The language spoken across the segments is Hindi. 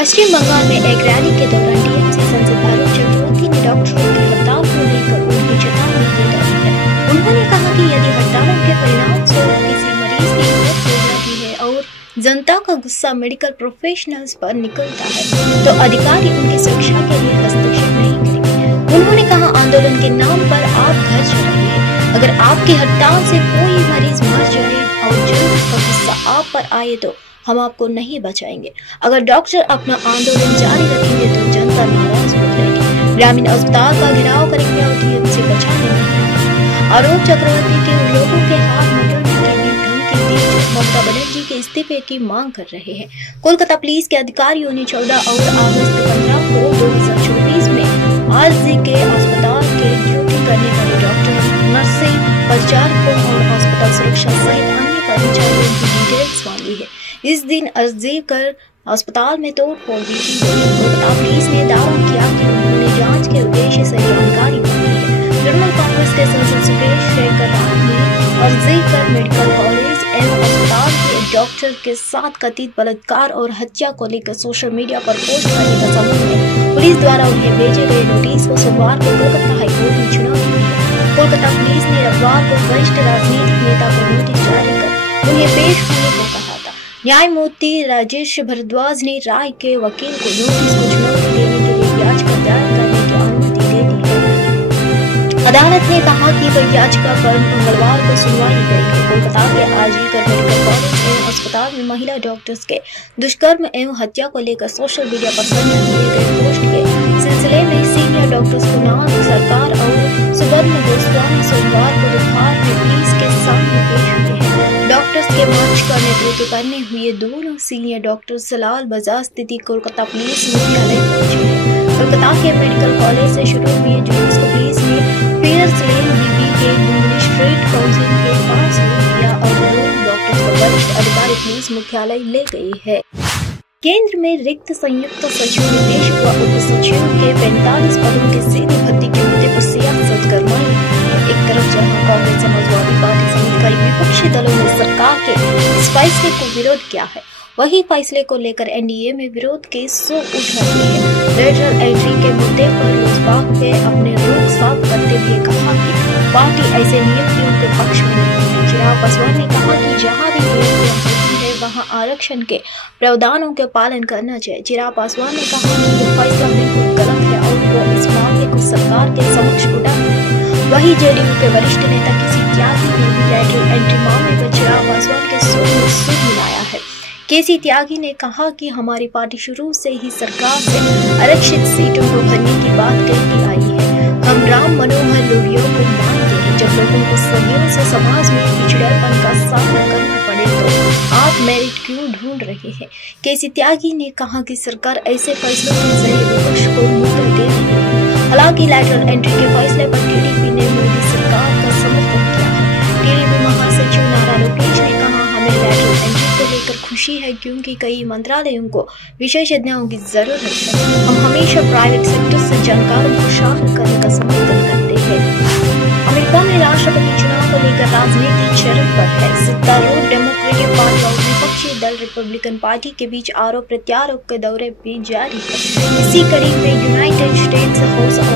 पश्चिम बंगाल में एक रैली के दौरान टीएमसी सांसद अरुण चक्रवर्ती ने डॉक्टरों की हड़ताल को लेकर उनकी चेतावनी दे डाली है। उन्होंने कहा कि यदि हड़तालों के परिणाम स्वरूप किसी मरीज की मौत हो जाती है और जनता का गुस्सा मेडिकल प्रोफेशनल्स पर निकलता है तो अधिकारी उनकी सुरक्षा के लिए हस्तक्षेप नहीं करेंगे। उन्होंने कहा, आंदोलन के नाम पर आप घर चल रहे हैं। अगर आपकी हड़ताल से कोई मरीज मर जाए और जनता का गुस्सा आप पर आए तो हम आपको नहीं बचाएंगे। अगर डॉक्टर अपना आंदोलन जारी रखेंगे तो जनता नाराज हो जाएगी। ग्रामीण अस्पताल का घेराव करेंगे और टीएमसी बचाने नहीं आएंगे। आरोप चक्रवर्ती के लोगों के हाथ मटोरने के लिए धमकी दी जो ममता बनर्जी के इस्तीफे की मांग कर रहे हैं। कोलकाता पुलिस के अधिकारियों ने 14 और अगस्त 15 को 2024 में आरजी के अस्पताल के ड्यूटी करने वाले डॉक्टरों, नर्सिंग, परिचारकों और अस्पताल सुरक्षा सहित अन्य कर्मचारियों की डिटेल्स मांगी है। इस दिन अर्जी कर अस्पताल में तोड़फोड़ भी की गई। कोलकाता पुलिस ने दावा किया कि उन्होंने जांच के उद्देश्य से जानकारी मांगी है। तृणमूल कांग्रेस के सांसद सुरेश शेखर ने अर्जी कर मेडिकल कॉलेज एवं अस्पताल के डॉक्टर के साथ कथित बलात्कार और हत्या को लेकर सोशल मीडिया पर पोस्ट करने का संबंध में पुलिस द्वारा उन्हें भेजे गए नोटिस को सोमवार को कोलकाता हाईकोर्ट में चुनौती दी है। कोलकाता पुलिस ने रविवार को वरिष्ठ राजनीतिक नेता को नोटिस जारी कर उन्हें पेश होने को कहा था। न्यायमूर्ति राजेश भारद्वाज ने राय के वकील को नोटिस को चुनौती देने के लिए याचिका दायर करने की अनुमति दे दी है। अदालत ने कहा कि वह याचिका पर मंगलवार को सुनवाई करेगी। कोलकाता के आरजीकर मेडिकल कॉलेज एवं अस्पताल में महिला डॉक्टर्स के दुष्कर्म एवं हत्या को लेकर सोशल मीडिया पर साझा किए गए पोस्ट के सिलसिले में सीनियर डॉक्टर्स कुणाल सरकार और सुबर्ण गोस्वामी सोमवार को दोपहर में पुलिस के सामने पेश हुए हैं। डॉक्टर्स के मार्च का नेतृत्व करने हुए दोनों सीनियर डॉक्टर्स लाल बाजार स्थित कोलकाता पुलिस मुख्यालय पहुंचे हैं। कोलकाता के मेडिकल कॉलेज से शुरू हुए जुलूस को पुलिस ने पियर्स लेन बीबी के स्ट्रीट काउंसिल के पास रोक दिया और दोनों डॉक्टर्स को वरिष्ठ अधिकारी पुलिस मुख्यालय ले गए हैं। केंद्र में रिक्त संयुक्त सचिव निदेशक व उप सचिव के 45 पदों के सीधी भर्ती के मुद्दे पर सियासत गरमाई है। एक तरफ जहां कांग्रेस, समाजवादी पार्टी समेत कई विपक्षी दलों ने सरकार के इस फैसले को विरोध किया है, वही फैसले को लेकर एनडीए में विरोध के सो उठ रही है। लेटरल एंट्री के मुद्दे पर लोजपा ने अपने रुख साफ करते हुए कहा कि पार्टी ऐसे नियुक्तियों के पक्ष में नहीं है। चिराग पासवान ने कहा कि जहां भी नियुक्तियां होती है वहां आरक्षण के प्रावधानों के पालन करना चाहिए। चिराग पासवान ने कहा कि यह फैसला बिल्कुल गलत है और वो इस मामले को सरकार के समक्ष उठाएंगे। वही जेडीयू के वरिष्ठ नेता केसी त्यागी ने भी लेटरल एंट्री मामले पर चिराग पासवान के सुर में सुर मिलाया है। केसी त्यागी ने कहा कि हमारी पार्टी शुरू से ही सरकार से आरक्षित सीटों को भरने की बात करती आई है। हम राम मनोहर लोहिया को मानते हैं। जब लोगों को सदियों से समाज में पिछड़ेपन का सामना करना पड़े तो आप मेरिट क्यों ढूंढ रहे हैं। केसी त्यागी ने कहा कि सरकार ऐसे फैसलों के जरिए विपक्ष को मुद्दा दे रही है। हालांकि लेटरल एंट्री के फैसले पर टीडीपी ने मोदी सरकार का समर्थन किया है। टीडीपी महासचिव नारा लोकेश ने कहा, हमें लेटरल एंट्री को लेकर खुशी है क्योंकि कई मंत्रालयों को विशेषज्ञों की जरूरत है। हम हमेशा प्राइवेट सेक्टर से जानकारों को शामिल करने का समर्थन करते हैं। अमेरिका में राष्ट्रपति चुनाव को लेकर राजनीति चरम पर है। सत्तारूढ़ डेमोक्रेटिक पार्टी और विपक्षी दल रिपब्लिकन पार्टी के बीच आरोप प्रत्यारोप के दौरे भी जारी है। इसी कड़ी में United states house of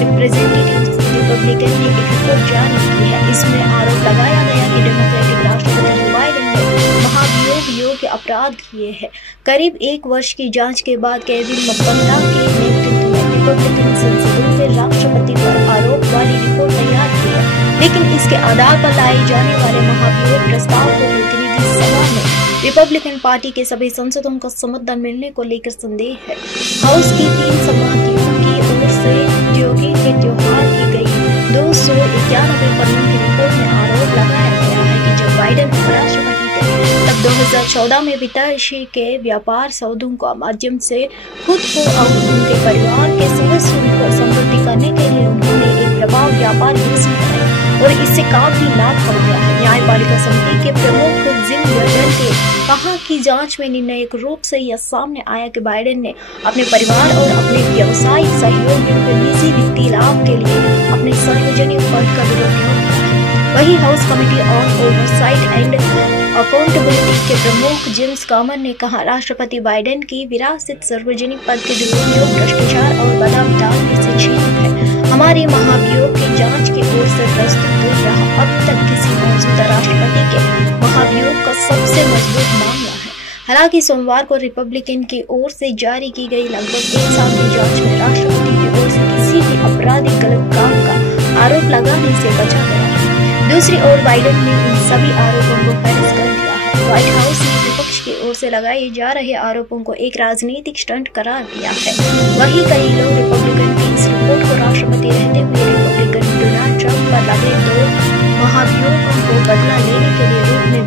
representatives Republican ने एक रिपोर्ट जारी की है। इसमें आरोप लगाया गया कि डेमोक्रेटिक राष्ट्रपति जो बाइडेन ने महाभियोग अपराध किए हैं। करीब 1 वर्ष की जांच के बाद केविन मकबंदा के नेतृत्व में रिपब्लिकन संसदों ने राष्ट्रपति पर आरोप वाली रिपोर्ट तैयार की है, लेकिन इसके आधार पर लाए जाने वाले महाभियोग प्रस्ताव को प्रतिनिधि सभा में रिपब्लिकन पार्टी के सभी सांसदों का समर्थन मिलने को लेकर संदेह है। हाउस की 3 समितियों की ओर से उद्योगी के त्योहार की गई 291 पन्नों की रिपोर्ट में आरोप लगाया गया है कि जब बाइडेन उपराष्ट्रपति तब 2014 में विदेशी के व्यापार सौदों के माध्यम से खुद को और उनके परिवार के सदस्यों को समृद्धि करने के लिए उन्होंने एक प्रभाव व्यापार योजना बनाई और इससे काफी लाभ कमाया है। न्यायपालिका समिति के प्रमुख जिम जर्डन ने कहा कि जांच में निर्णायक रूप से यह सामने आया कि बाइडेन ने अपने परिवार और अपने व्यावसायिक सहयोगियों के निजी वित्तीय लाभ के लिए अपने सार्वजनिक पद का दुरुपयोग किया है। वही house committee on oversight and accountability के प्रमुख जेम्स कॉमर ने कहा, राष्ट्रपति बाइडेन की विरासत सार्वजनिक पद के दुरुपयोग, भ्रष्टाचार और बादाम डालने से छीनत है। हमारी महाभियोग की जांच की ओर से प्रस्तुत यह अब तक किसी मौजूदा राष्ट्रपति के महाभियोग का सबसे मजबूत मामला है। हालांकि सोमवार को रिपब्लिकन की ओर से जारी की गई लगभग 1 साल की जांच में राष्ट्रपति की ओर से किसी भी आपराधिक गलत काम का आरोप लगाने से बचा गया है। दूसरी ओर बाइडेन ने इन सभी आरोपों को खारिज कर दिया है। व्हाइट हाउस ने विपक्ष की ओर से लगाए जा रहे आरोपों को एक राजनीतिक स्टंट करार दिया है। वहीं कई लोग रिपब्लिकन की इस रिपोर्ट को राष्ट्रपति रहते हुए रिपब्लिकन डोनाल्ड ट्रंप पर लगे 2 महाभियोगों को बदला लेने के लिए रूप में